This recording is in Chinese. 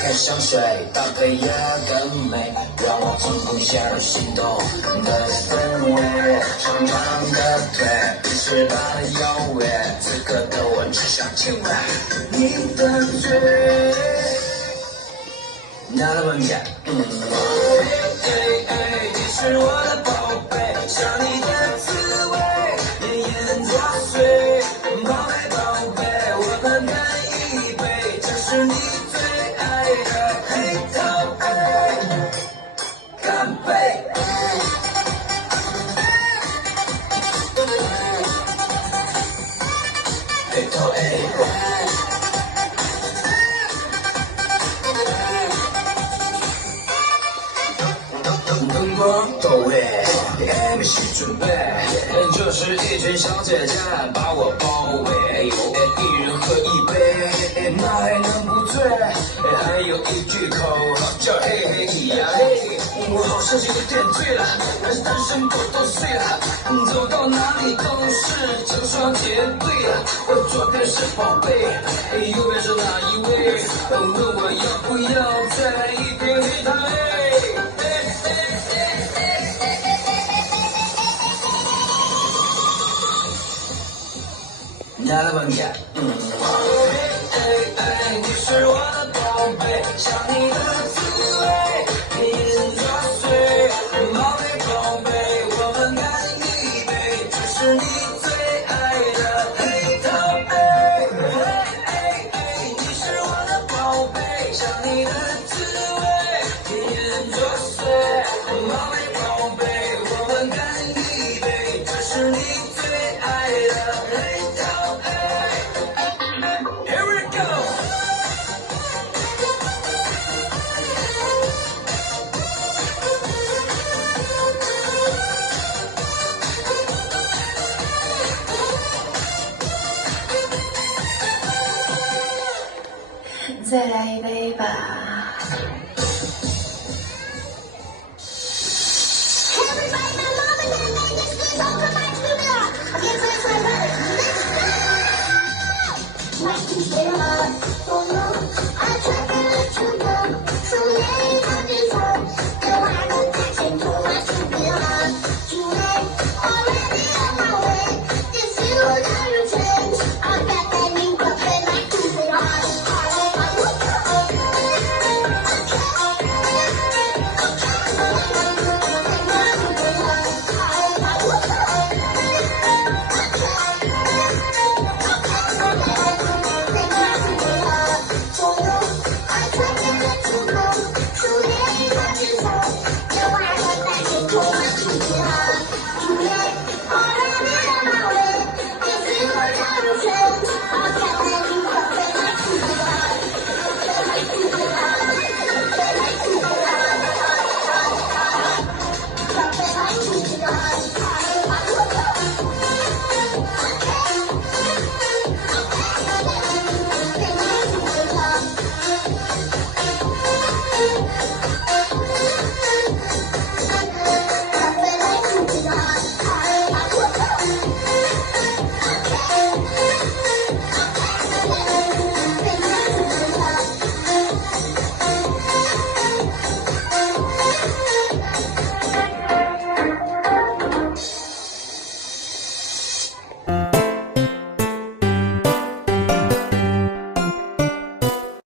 开香水，搭配也更美，让我瞳孔陷入心动的氛围。长长的腿，一十八的腰围，此刻的我只想亲吻你的嘴。拿了半点，你是我的宝贝，想你的滋味，绵延作祟。宝贝宝贝，我们干一杯，这是你最爱的黑桃 A， 干杯！黑桃 A。灯光到位 ，MC 准备，这是一群小姐姐把我包围，一人喝一杯，那还能不醉？还有一句口号叫嘿嘿你呀嘿，我好像有点醉了，还是单身狗都碎了，走到哪里都是成双结对了。左边是宝贝，右边是哪一位？问我要不要再来一瓶黑桃 A？拿了半点。